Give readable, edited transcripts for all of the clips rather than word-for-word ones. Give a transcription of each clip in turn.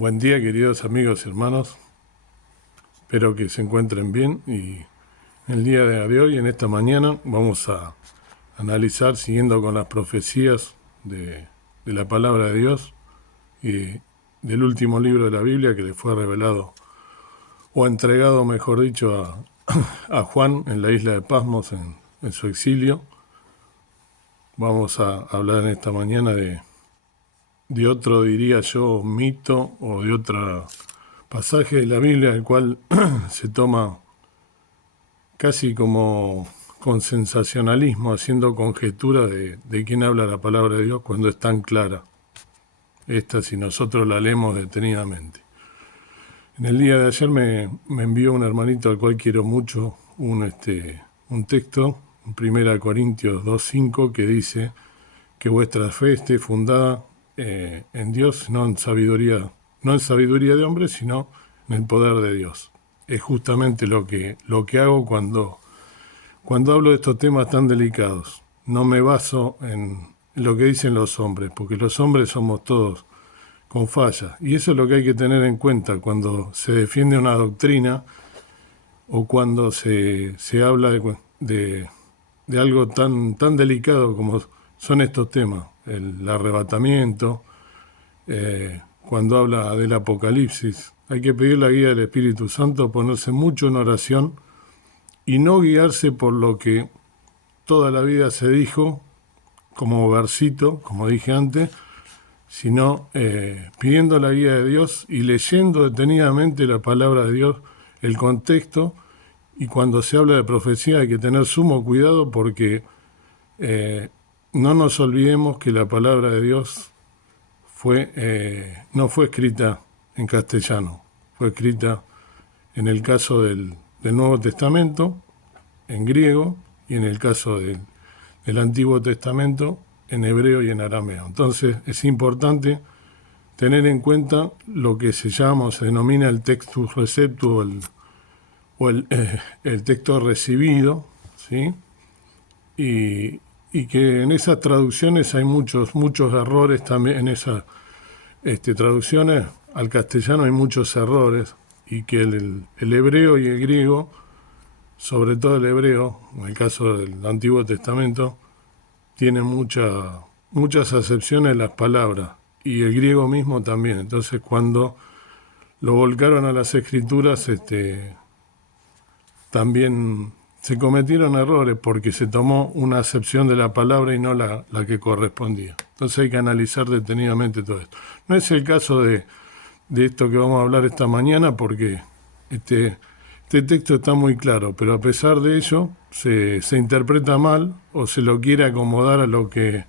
Buen día, queridos amigos y hermanos. Espero que se encuentren bien y el día de hoy, en esta mañana, vamos a analizar, siguiendo con las profecías de la palabra de Dios y del último libro de la Biblia que le fue revelado o entregado, mejor dicho, a Juan en la isla de Patmos en su exilio. Vamos a hablar en esta mañana de otro, diría yo, mito o de otro pasaje de la Biblia, el cual se toma casi como con sensacionalismo, haciendo conjetura de quién habla la palabra de Dios cuando es tan clara. Esta, si nosotros la leemos detenidamente. En el día de ayer me envió un hermanito al cual quiero mucho un texto, en 1 Corintios 2:5, que dice que vuestra fe esté fundada en Dios, no en sabiduría de hombres, sino en el poder de Dios. Es justamente lo que hago cuando hablo de estos temas tan delicados. No me baso en lo que dicen los hombres, porque los hombres somos todos con fallas. Y eso es lo que hay que tener en cuenta cuando se defiende una doctrina o cuando se habla de algo tan delicado como son estos temas. El arrebatamiento, cuando habla del Apocalipsis. Hay que pedir la guía del Espíritu Santo, ponerse mucho en oración y no guiarse por lo que toda la vida se dijo como versito, como dije antes, sino pidiendo la guía de Dios y leyendo detenidamente la palabra de Dios, el contexto. Y cuando se habla de profecía hay que tener sumo cuidado porque no nos olvidemos que la palabra de Dios no fue escrita en castellano, fue escrita en el caso del Nuevo Testamento, en griego, y en el caso del Antiguo Testamento, en hebreo y en arameo. Entonces es importante tener en cuenta lo que se denomina el textus receptus o el texto recibido, ¿sí? Y que en esas traducciones hay muchos errores también. En esas traducciones al castellano hay muchos errores, y que el hebreo y el griego, sobre todo el hebreo, en el caso del Antiguo Testamento, tienen muchas acepciones en las palabras, y el griego mismo también. Entonces, cuando lo volcaron a las escrituras, también se cometieron errores porque se tomó una acepción de la palabra y no la que correspondía. Entonces hay que analizar detenidamente todo esto. No es el caso de esto que vamos a hablar esta mañana, porque este texto está muy claro, pero a pesar de ello se interpreta mal o se lo quiere acomodar a lo que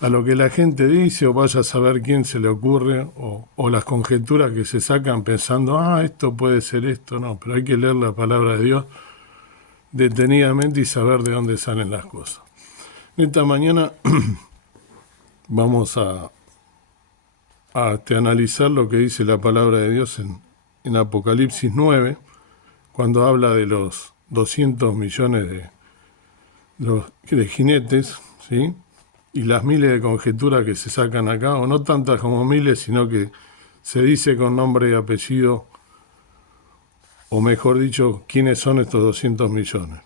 la gente dice, o vaya a saber quién se le ocurre, o las conjeturas que se sacan pensando, esto puede ser esto. No, pero hay que leer la palabra de Dios detenidamente y saber de dónde salen las cosas. Esta mañana vamos a analizar lo que dice la palabra de Dios en Apocalipsis 9, cuando habla de los 200 millones de jinetes, ¿sí? Y las miles de conjeturas que se sacan acá, o no tantas como miles, sino que se dice con nombre y apellido, o mejor dicho, quiénes son estos 200 millones.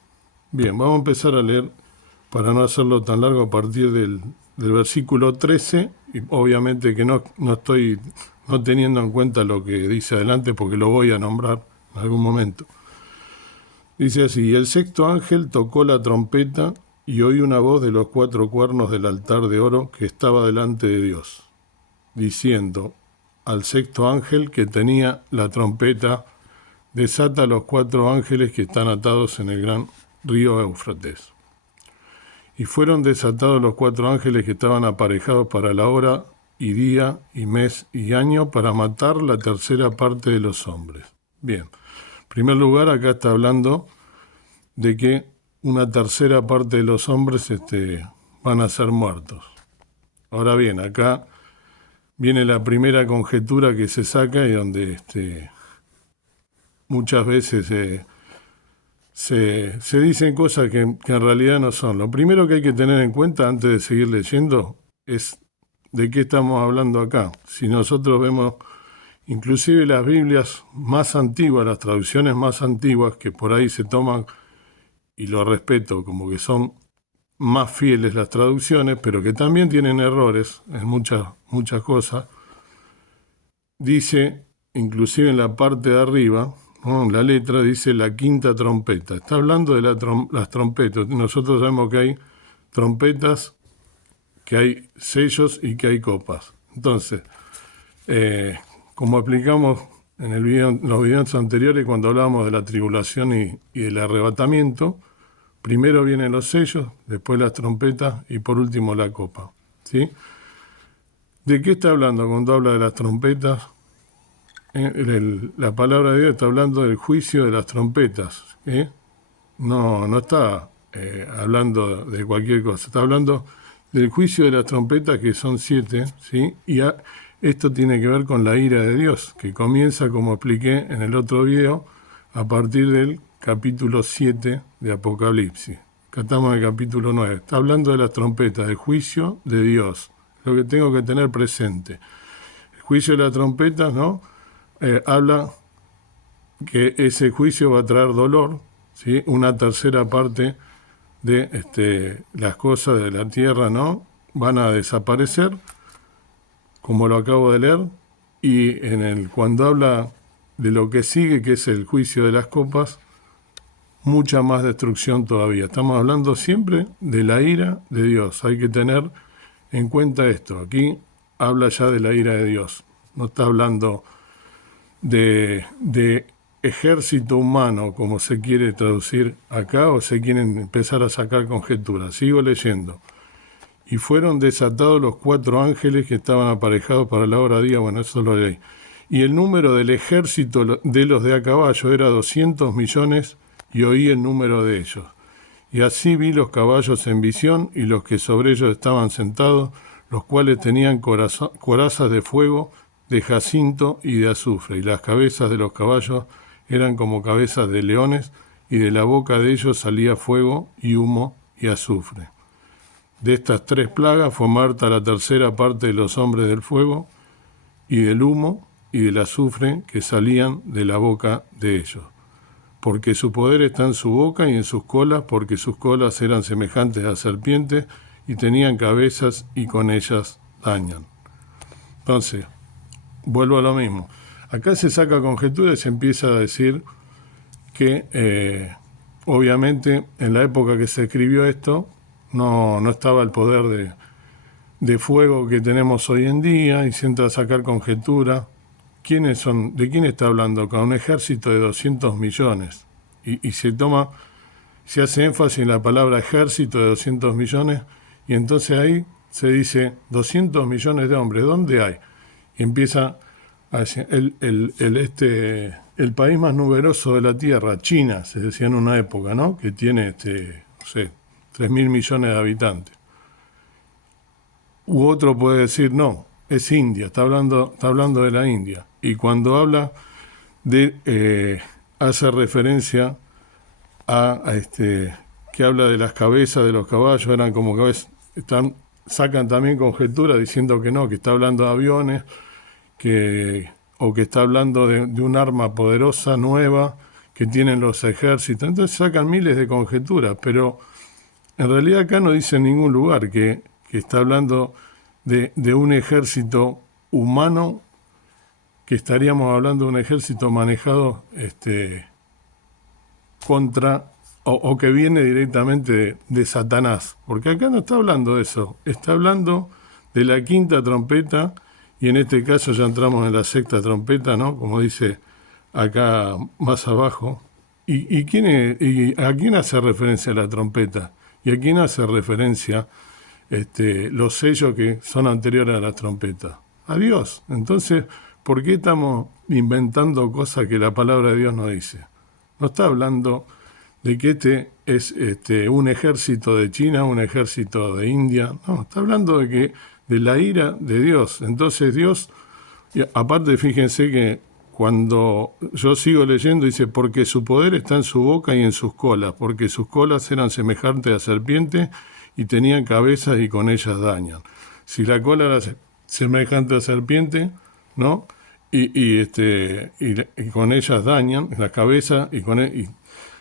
Bien, vamos a empezar a leer, para no hacerlo tan largo, a partir del versículo 13, y obviamente que no estoy no teniendo en cuenta lo que dice adelante, porque lo voy a nombrar en algún momento. Dice así: el sexto ángel tocó la trompeta, y oí una voz de los 4 cuernos del altar de oro que estaba delante de Dios, diciendo al sexto ángel que tenía la trompeta: desata a los 4 ángeles que están atados en el gran río Éufrates. Y fueron desatados los 4 ángeles que estaban aparejados para la hora y día y mes y año, para matar la tercera parte de los hombres. Bien, en primer lugar, acá está hablando de que una tercera parte de los hombres van a ser muertos. Ahora bien, acá viene la primera conjetura que se saca, y donde muchas veces se dicen cosas que en realidad no son. Lo primero que hay que tener en cuenta antes de seguir leyendo es de qué estamos hablando acá. Si nosotros vemos Inclusive las Biblias más antiguas, las traducciones más antiguas, que por ahí se toman, y lo respeto, como que son más fieles las traducciones, pero que también tienen errores en muchas cosas, dice, inclusive en la parte de arriba, ¿no? En la letra dice la quinta trompeta. Está hablando de las trompetas. Nosotros sabemos que hay trompetas, que hay sellos y que hay copas. Entonces, como explicamos en los videos anteriores, cuando hablábamos de la tribulación y del arrebatamiento, primero vienen los sellos, después las trompetas y por último la copa. ¿Sí? ¿De qué está hablando cuando habla de las trompetas? La palabra de Dios está hablando del juicio de las trompetas. No está hablando de cualquier cosa, está hablando del juicio de las trompetas, que son 7, ¿sí? Esto tiene que ver con la ira de Dios, que comienza, como expliqué en el otro video, a partir del capítulo 7 de Apocalipsis. Acá estamos en el capítulo 9. Está hablando de las trompetas, del juicio de Dios, lo que tengo que tener presente. El juicio de las trompetas, ¿no? Habla que ese juicio va a traer dolor, ¿sí? Una tercera parte de las cosas de la tierra, ¿no? Van a desaparecer, como lo acabo de leer, y cuando habla de lo que sigue, que es el juicio de las copas, mucha más destrucción todavía. Estamos hablando siempre de la ira de Dios. Hay que tener en cuenta esto. Aquí habla ya de la ira de Dios. No está hablando de ejército humano, como se quiere traducir acá, o se quieren empezar a sacar conjeturas. Sigo leyendo. Y fueron desatados los 4 ángeles que estaban aparejados para la hora día. Bueno, eso lo leí. Y el número del ejército de los de a caballo era 200 millones, y oí el número de ellos. Y así vi los caballos en visión, y los que sobre ellos estaban sentados, los cuales tenían corazas de fuego, de jacinto y de azufre, y las cabezas de los caballos eran como cabezas de leones, y de la boca de ellos salía fuego y humo y azufre. De estas 3 plagas fue muerta la tercera parte de los hombres del fuego, y del humo y del azufre que salían de la boca de ellos. Porque su poder está en su boca y en sus colas, porque sus colas eran semejantes a serpientes y tenían cabezas y con ellas dañan. Entonces, vuelvo a lo mismo. Acá se saca conjetura y se empieza a decir que obviamente en la época que se escribió esto no estaba el poder de fuego que tenemos hoy en día, y se entra a sacar conjetura. ¿Quiénes son? ¿De quién está hablando acá? Un ejército de 200 millones. Y se hace énfasis en la palabra ejército de 200 millones, y entonces ahí se dice 200 millones de hombres. ¿Dónde hay? Y empieza a decir, el país más numeroso de la Tierra, China, se decía en una época, ¿no? Que tiene, 3.000 millones de habitantes. U otro puede decir, no, es India, está hablando de la India. Y cuando habla hace referencia a que habla de las cabezas de los caballos, eran como cabezas, sacan también conjetura diciendo que no, que está hablando de aviones, o que está hablando de un arma poderosa, nueva, que tienen los ejércitos. Entonces sacan miles de conjeturas, pero en realidad acá no dice en ningún lugar que está hablando de un ejército humano, que estaríamos hablando de un ejército manejado contra, o que viene directamente de Satanás, porque acá no está hablando de eso, está hablando de la quinta trompeta, y en este caso ya entramos en la sexta trompeta, ¿no? Como dice acá más abajo. ¿Y a quién hace referencia la trompeta? ¿Y a quién hace referencia los sellos que son anteriores a la trompeta? A Dios. Entonces, ¿por qué estamos inventando cosas que la palabra de Dios no dice? No está hablando de que es un ejército de China, un ejército de India. No, está hablando de la ira de Dios. Entonces Dios, aparte fíjense que cuando yo sigo leyendo, dice, porque su poder está en su boca y en sus colas, porque sus colas eran semejantes a serpientes y tenían cabezas y con ellas dañan. Si la cola era semejante a serpiente, ¿no? y con ellas dañan la cabeza y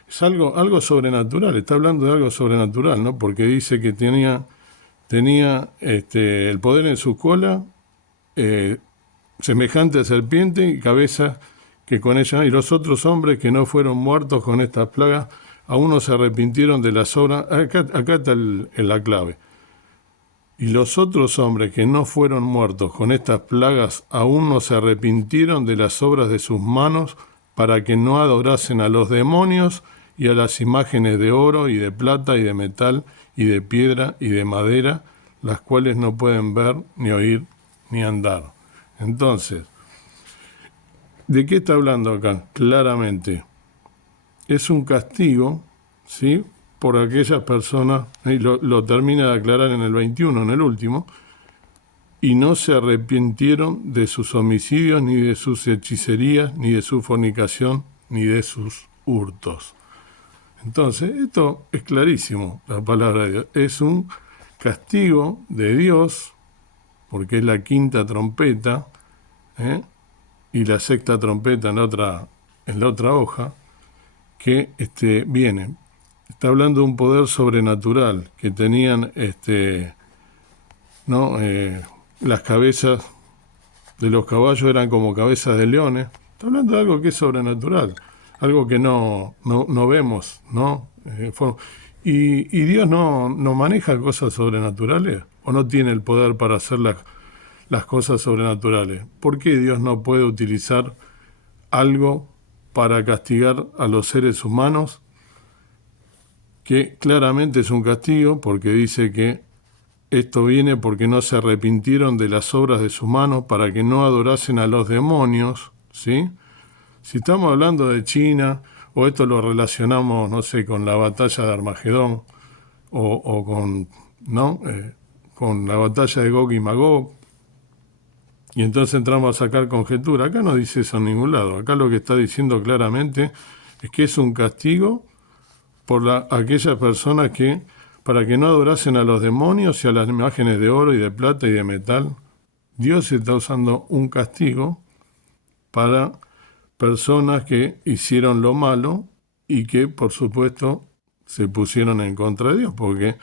es algo sobrenatural, está hablando de algo sobrenatural, ¿no? Porque dice que tenía el poder en su cola, eh, semejante a serpiente y cabeza que con ella, y los otros hombres que no fueron muertos con estas plagas, aún no se arrepintieron de las obras. Acá está la clave. Y los otros hombres que no fueron muertos con estas plagas aún no se arrepintieron de las obras de sus manos para que no adorasen a los demonios y a las imágenes de oro y de plata y de metal y de piedra y de madera, las cuales no pueden ver, ni oír, ni andar. Entonces, ¿de qué está hablando acá? Claramente, es un castigo, ¿sí?, por aquellas personas, y lo termina de aclarar en el 21, en el último, y no se arrepintieron de sus homicidios, ni de sus hechicerías, ni de su fornicación, ni de sus hurtos. Entonces, esto es clarísimo, la palabra de Dios. Es un castigo de Dios, porque es la quinta trompeta, ¿eh?, y la sexta trompeta en la otra hoja, que viene. Está hablando de un poder sobrenatural que tenían, ¿no? Las cabezas de los caballos eran como cabezas de leones. Está hablando de algo que es sobrenatural, algo que no vemos, ¿no? Y Dios no maneja cosas sobrenaturales, o no tiene el poder para hacer las cosas sobrenaturales. ¿Por qué Dios no puede utilizar algo para castigar a los seres humanos, que claramente es un castigo, porque dice que esto viene porque no se arrepintieron de las obras de sus manos para que no adorasen a los demonios, ¿sí? Si estamos hablando de China, o esto lo relacionamos, no sé, con la batalla de Armagedón, o con, ¿no?, con la batalla de Gog y Magog, y entonces entramos a sacar conjetura. Acá no dice eso en ningún lado. Acá lo que está diciendo claramente es que es un castigo por aquellas personas que, para que no adorasen a los demonios y a las imágenes de oro y de plata y de metal. Dios está usando un castigo para personas que hicieron lo malo y que, por supuesto, se pusieron en contra de Dios, porque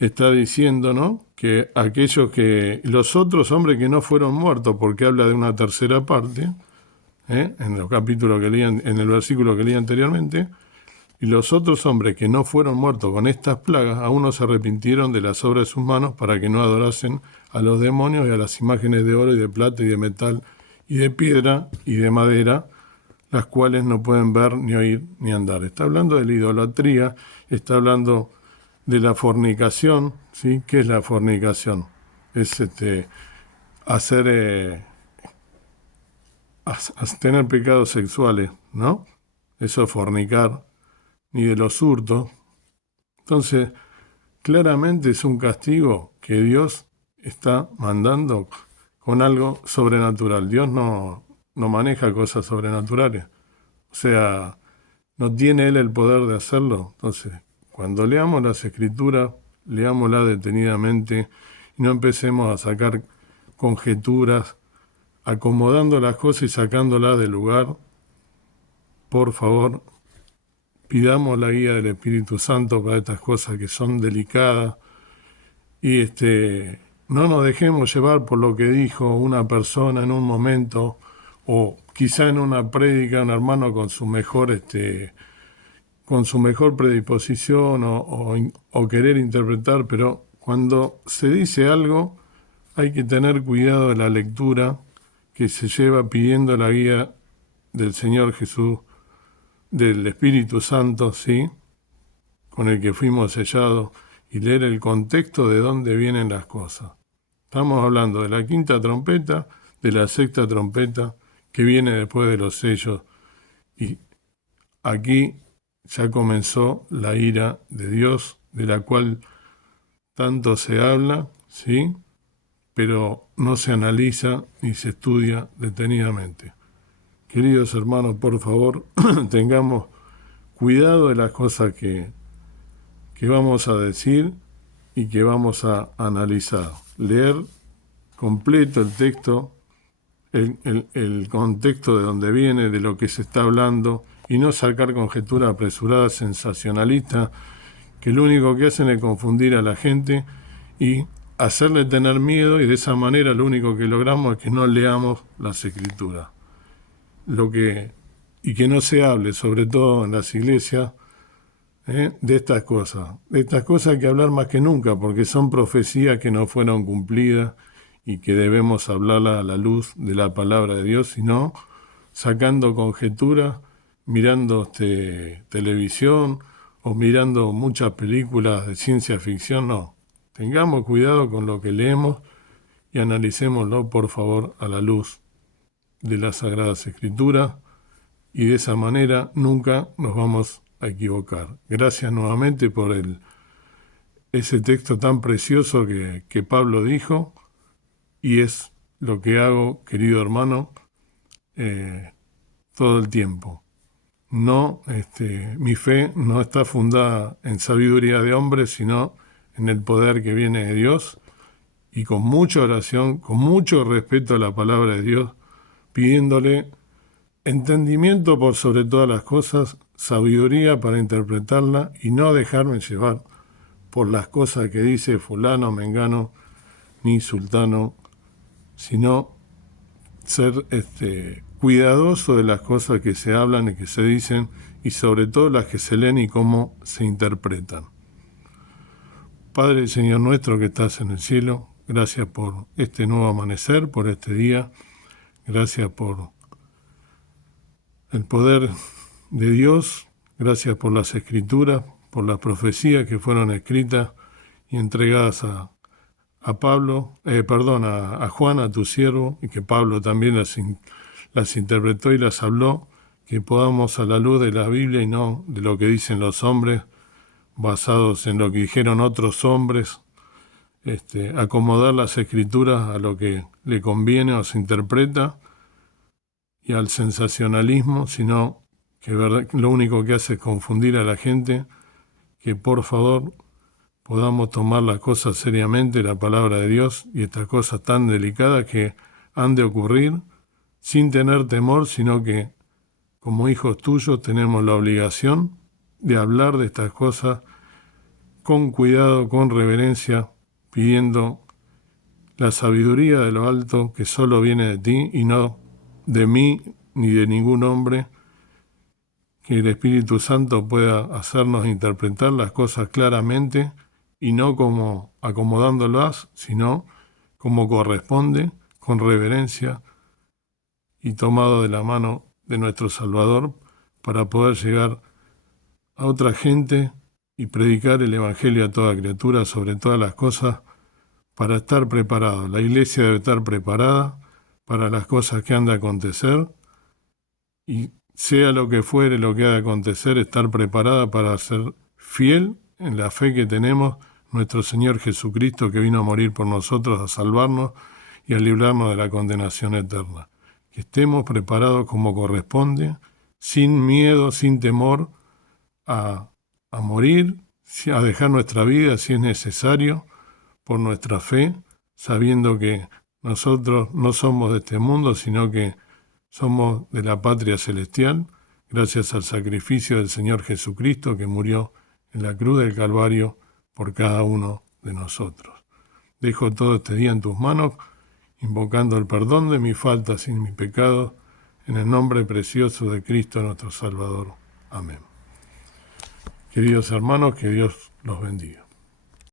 está diciendo, ¿no?, que los otros hombres que no fueron muertos, porque habla de una tercera parte, en los capítulos que leían, en el versículo que leí anteriormente, y los otros hombres que no fueron muertos con estas plagas, aún no se arrepintieron de las obras de sus manos para que no adorasen a los demonios y a las imágenes de oro y de plata y de metal y de piedra y de madera, las cuales no pueden ver, ni oír, ni andar. Está hablando de la idolatría, está hablando de la fornicación, ¿sí? ¿Qué es la fornicación? Es tener pecados sexuales, ¿no? Eso es fornicar, ni de los hurtos. Entonces, claramente es un castigo que Dios está mandando con algo sobrenatural. Dios no maneja cosas sobrenaturales. O sea, no tiene Él el poder de hacerlo. Entonces, cuando leamos las Escrituras, leámoslas detenidamente y no empecemos a sacar conjeturas, acomodando las cosas y sacándolas del lugar. Por favor, pidamos la guía del Espíritu Santo para estas cosas que son delicadas y no nos dejemos llevar por lo que dijo una persona en un momento, o quizá en una prédica, un hermano con su mejor predisposición o querer interpretar, pero cuando se dice algo hay que tener cuidado de la lectura que se lleva pidiendo la guía del Señor Jesús, del Espíritu Santo, ¿sí?, con el que fuimos sellados, y leer el contexto de dónde vienen las cosas. Estamos hablando de la quinta trompeta, de la sexta trompeta, que viene después de los sellos, y aquí ya comenzó la ira de Dios, de la cual tanto se habla, ¿sí?, pero no se analiza ni se estudia detenidamente. Queridos hermanos, por favor, tengamos cuidado de las cosas que vamos a decir y que vamos a analizar. Leer completo el texto el contexto de donde viene, de lo que se está hablando, y no sacar conjeturas apresuradas, sensacionalistas, que lo único que hacen es confundir a la gente y hacerle tener miedo, y de esa manera lo único que logramos es que no leamos las Escrituras. Y que no se hable, sobre todo en las iglesias, de estas cosas. De estas cosas hay que hablar más que nunca, porque son profecías que no fueron cumplidas y que debemos hablarla a la luz de la palabra de Dios, sino sacando conjeturas, mirando televisión o mirando muchas películas de ciencia ficción. No, tengamos cuidado con lo que leemos y analicémoslo, por favor, a la luz de las Sagradas Escrituras, y de esa manera nunca nos vamos a equivocar. Gracias nuevamente por ese texto tan precioso que Pablo dijo, y es lo que hago, querido hermano, todo el tiempo. No, mi fe no está fundada en sabiduría de hombres, sino en el poder que viene de Dios, y con mucha oración, con mucho respeto a la palabra de Dios, pidiéndole entendimiento por sobre todas las cosas, sabiduría para interpretarla y no dejarme llevar por las cosas que dice fulano, mengano, ni sultano, sino ser cuidadoso de las cosas que se hablan y que se dicen, y sobre todo las que se leen y cómo se interpretan. Padre y Señor nuestro que estás en el cielo, gracias por este nuevo amanecer, por este día, gracias por el poder de Dios, gracias por las Escrituras, por las profecías que fueron escritas y entregadas a Juan, a tu siervo, y que Pablo también las interpretó y las habló, que podamos, a la luz de la Biblia y no de lo que dicen los hombres, basados en lo que dijeron otros hombres, acomodar las Escrituras a lo que le conviene o se interpreta, y al sensacionalismo, sino que lo único que hace es confundir a la gente, que por favor podamos tomar las cosas seriamente, la palabra de Dios, y estas cosas tan delicadas que han de ocurrir sin tener temor, sino que como hijos tuyos tenemos la obligación de hablar de estas cosas con cuidado, con reverencia, pidiendo la sabiduría de lo alto que solo viene de ti y no de mí ni de ningún hombre, que el Espíritu Santo pueda hacernos interpretar las cosas claramente y no como acomodándolas, sino como corresponde, con reverencia y tomado de la mano de nuestro Salvador, para poder llegar a otra gente y predicar el Evangelio a toda criatura, sobre todas las cosas, para estar preparado. La iglesia debe estar preparada para las cosas que han de acontecer, y sea lo que fuere lo que ha de acontecer, estar preparada para ser fiel en la fe que tenemos, nuestro Señor Jesucristo, que vino a morir por nosotros, a salvarnos y a librarnos de la condenación eterna. Que estemos preparados como corresponde, sin miedo, sin temor, a morir, a dejar nuestra vida si es necesario, por nuestra fe, sabiendo que nosotros no somos de este mundo, sino que somos de la patria celestial, gracias al sacrificio del Señor Jesucristo, que murió en la cruz del Calvario por cada uno de nosotros. Dejo todo este día en tus manos, invocando el perdón de mis faltas y mis pecados, en el nombre precioso de Cristo nuestro Salvador. Amén. Queridos hermanos, que Dios los bendiga.